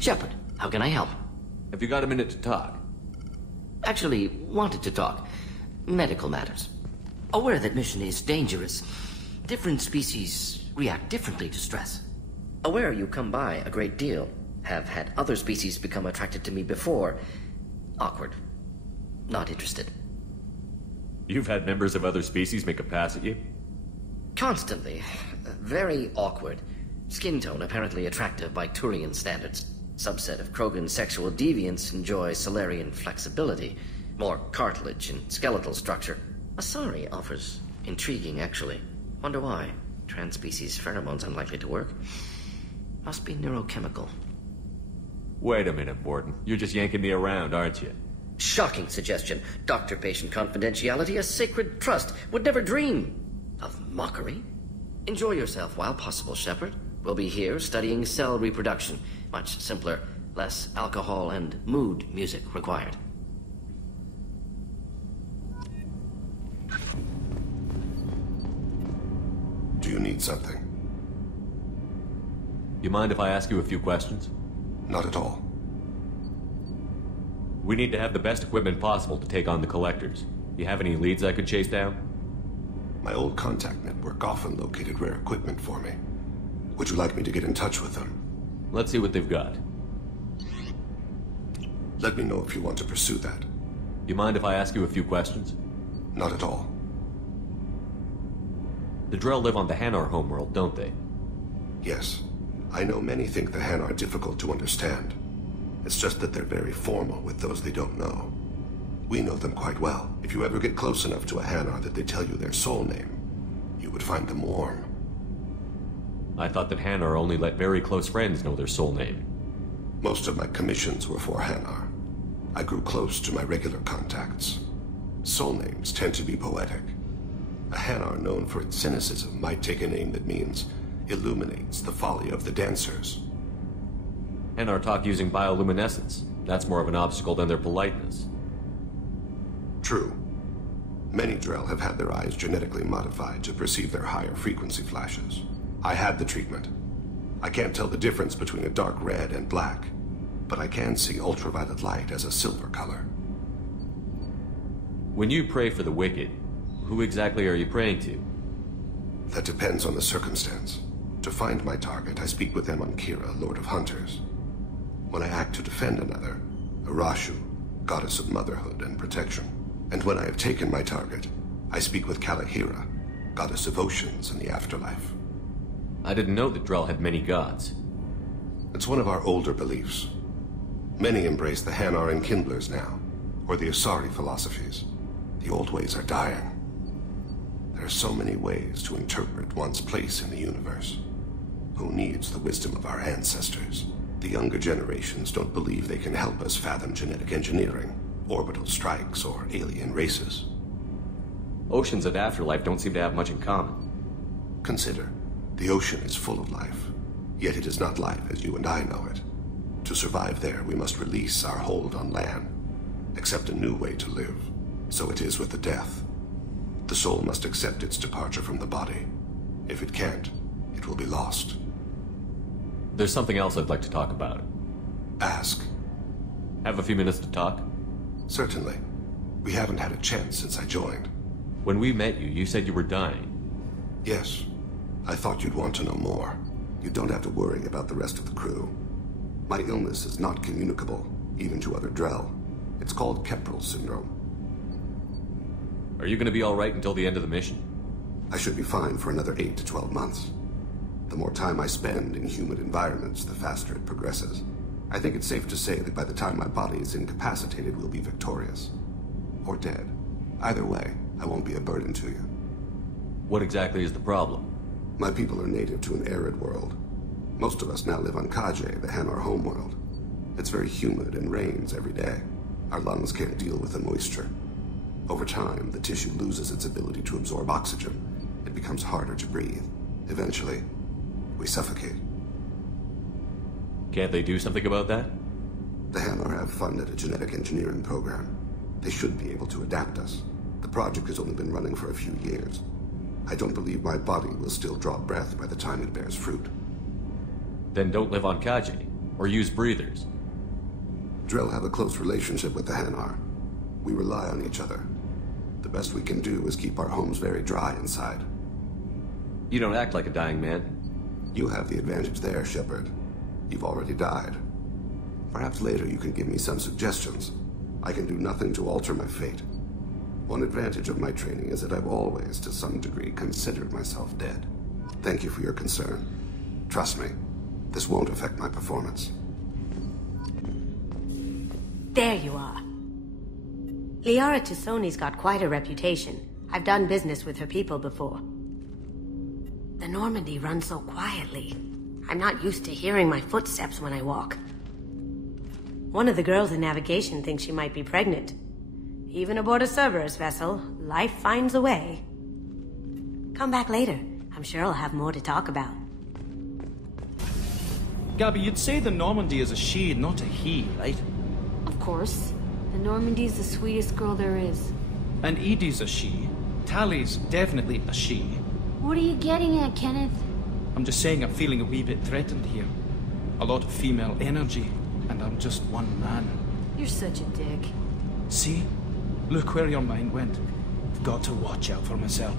Shepard, how can I help? Have you got a minute to talk? Actually, wanted to talk. Medical matters. Aware that mission is dangerous. Different species react differently to stress. Aware you come by a great deal. Have had other species become attracted to me before. Awkward. Not interested. You've had members of other species make a pass at you? Constantly. Very awkward. Skin tone apparently attractive by Turian standards. Subset of Krogan sexual deviants enjoy Solarian flexibility. More cartilage and skeletal structure. Asari offers intriguing, actually. Wonder why. Trans-species pheromones unlikely to work. Must be neurochemical. Wait a minute, Mordin. You're just yanking me around, aren't you? Shocking suggestion. Doctor-patient confidentiality, a sacred trust. Would never dream of mockery. Enjoy yourself while possible, Shepard. We'll be here studying cell reproduction. Much simpler, less alcohol and mood music required. Do you need something? You mind if I ask you a few questions? Not at all. We need to have the best equipment possible to take on the Collectors. You have any leads I could chase down? My old contact network often located rare equipment for me. Would you like me to get in touch with them? Let's see what they've got. Let me know if you want to pursue that. You mind if I ask you a few questions? Not at all. The Drell live on the Hanar homeworld, don't they? Yes. I know many think the Han are difficult to understand. It's just that they're very formal with those they don't know. We know them quite well. If you ever get close enough to a Hanar that they tell you their soul name, you would find them warm. I thought that Hanar only let very close friends know their soul name. Most of my commissions were for Hanar. I grew close to my regular contacts. Soul names tend to be poetic. A Hanar known for its cynicism might take a name that means illuminates the folly of the dancers. Hanar talk using bioluminescence. That's more of an obstacle than their politeness. True. Many Drell have had their eyes genetically modified to perceive their higher frequency flashes. I had the treatment. I can't tell the difference between a dark red and black, but I can see ultraviolet light as a silver color. When you pray for the wicked, who exactly are you praying to? That depends on the circumstance. To find my target, I speak with them on Kira, Lord of Hunters. When I act to defend another, Arashu, goddess of motherhood and protection. And when I have taken my target, I speak with Kalahira, goddess of oceans and the afterlife. I didn't know that Drell had many gods. It's one of our older beliefs. Many embrace the Hanar and Kindlers now, or the Asari philosophies. The old ways are dying. There are so many ways to interpret one's place in the universe. Who needs the wisdom of our ancestors? The younger generations don't believe they can help us fathom genetic engineering, orbital strikes, or alien races. Oceans and afterlife don't seem to have much in common. Consider, the ocean is full of life, yet it is not life as you and I know it. To survive there, we must release our hold on land, accept a new way to live. So it is with the death. The soul must accept its departure from the body. If it can't, it will be lost. There's something else I'd like to talk about. Ask. Have a few minutes to talk? Certainly. We haven't had a chance since I joined. When we met you, you said you were dying. Yes. I thought you'd want to know more. You don't have to worry about the rest of the crew. My illness is not communicable, even to other Drell. It's called Keprel syndrome. Are you going to be all right until the end of the mission? I should be fine for another 8 to 12 months. The more time I spend in humid environments, the faster it progresses. I think it's safe to say that by the time my body is incapacitated, we'll be victorious. Or dead. Either way, I won't be a burden to you. What exactly is the problem? My people are native to an arid world. Most of us now live on Kaje, the Hanar homeworld. It's very humid and rains every day. Our lungs can't deal with the moisture. Over time, the tissue loses its ability to absorb oxygen. It becomes harder to breathe. Eventually, we suffocate. Can't they do something about that? The Hanar have funded a genetic engineering program. They should be able to adapt us. The project has only been running for a few years. I don't believe my body will still draw breath by the time it bears fruit. Then don't live on Kaji. or use breathers. Drill have a close relationship with the Hanar. We rely on each other. The best we can do is keep our homes very dry inside. You don't act like a dying man. You have the advantage there, Shepard. You've already died. Perhaps later you can give me some suggestions. I can do nothing to alter my fate. One advantage of my training is that I've always, to some degree, considered myself dead. Thank you for your concern. Trust me, this won't affect my performance. There you are. Liara Tassoni's got quite a reputation. I've done business with her people before. The Normandy runs so quietly. I'm not used to hearing my footsteps when I walk. One of the girls in navigation thinks she might be pregnant. Even aboard a Cerberus vessel, life finds a way. Come back later. I'm sure I'll have more to talk about. Gabby, you'd say the Normandy is a she, not a he, right? Of course. The Normandy's the sweetest girl there is. And Edie's a she. Tally's definitely a she. What are you getting at, Kenneth? I'm just saying I'm feeling a wee bit threatened here. A lot of female energy, and I'm just one man. You're such a dick. See? Look where your mind went. I've got to watch out for myself.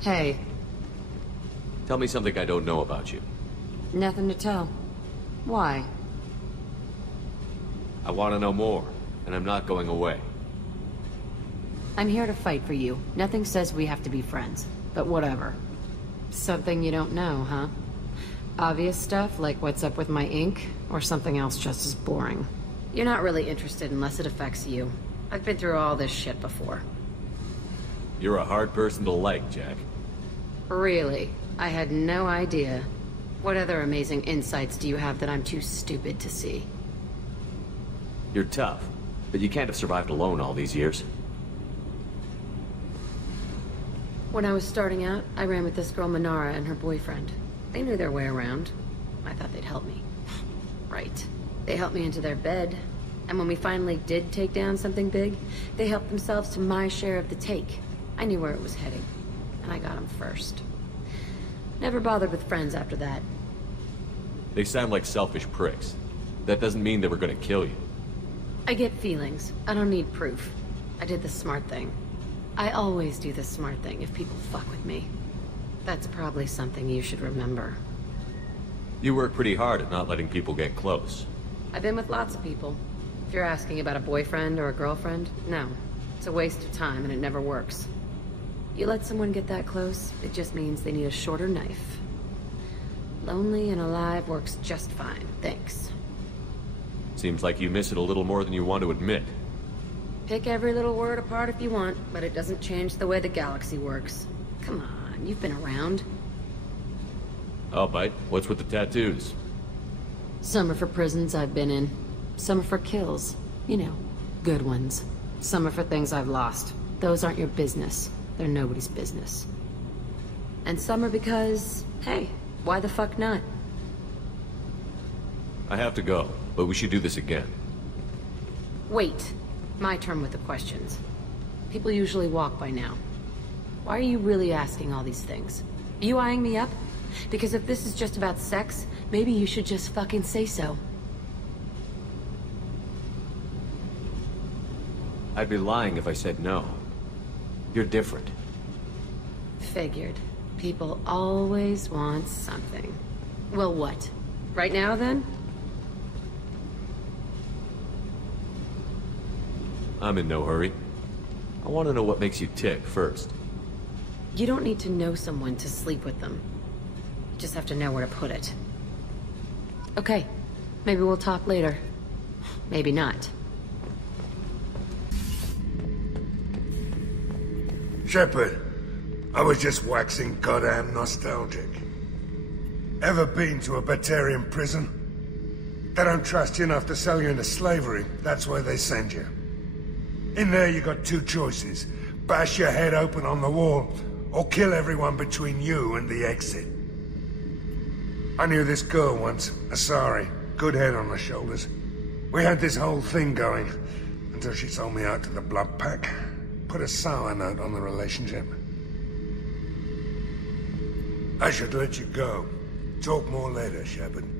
Hey. Tell me something I don't know about you. Nothing to tell. Why? I want to know more, and I'm not going away. I'm here to fight for you. Nothing says we have to be friends, but whatever. Something you don't know, huh? Obvious stuff, like what's up with my ink, or something else just as boring? You're not really interested unless it affects you. I've been through all this shit before. You're a hard person to like, Jack. Really? I had no idea. What other amazing insights do you have that I'm too stupid to see? You're tough, but you can't have survived alone all these years. When I was starting out, I ran with this girl Manara and her boyfriend. They knew their way around. I thought they'd help me. Right. They helped me into their bed, and when we finally did take down something big, they helped themselves to my share of the take. I knew where it was heading, and I got them first. Never bothered with friends after that. They sound like selfish pricks. That doesn't mean they were gonna kill you. I get feelings. I don't need proof. I did the smart thing. I always do the smart thing if people fuck with me. That's probably something you should remember. You work pretty hard at not letting people get close. I've been with lots of people. If you're asking about a boyfriend or a girlfriend, no. It's a waste of time and it never works. You let someone get that close, it just means they need a shorter knife. Lonely and alive works just fine, thanks. Seems like you miss it a little more than you want to admit. Pick every little word apart if you want, but it doesn't change the way the galaxy works. Come on, you've been around. I'll bite. What's with the tattoos? Some are for prisons I've been in. Some are for kills. You know, good ones. Some are for things I've lost. Those aren't your business. They're nobody's business. And some are because, hey, why the fuck not? I have to go, but we should do this again. Wait. My turn with the questions. People usually walk by now. Why are you really asking all these things? Are you eyeing me up? Because if this is just about sex, maybe you should just fucking say so. I'd be lying if I said no. You're different. Figured. People always want something. Well, what? Right now, then? I'm in no hurry. I want to know what makes you tick first. You don't need to know someone to sleep with them. You just have to know where to put it. Okay. Maybe we'll talk later. Maybe not. Shepard, I was just waxing goddamn nostalgic. Ever been to a Batarian prison? They don't trust you enough to sell you into slavery. That's where they send you. In there you got two choices. Bash your head open on the wall, or kill everyone between you and the exit. I knew this girl once, Asari. Good head on her shoulders. We had this whole thing going, until she sold me out to the blood pack. Put a sour note on the relationship. I should let you go. Talk more later, Shepard.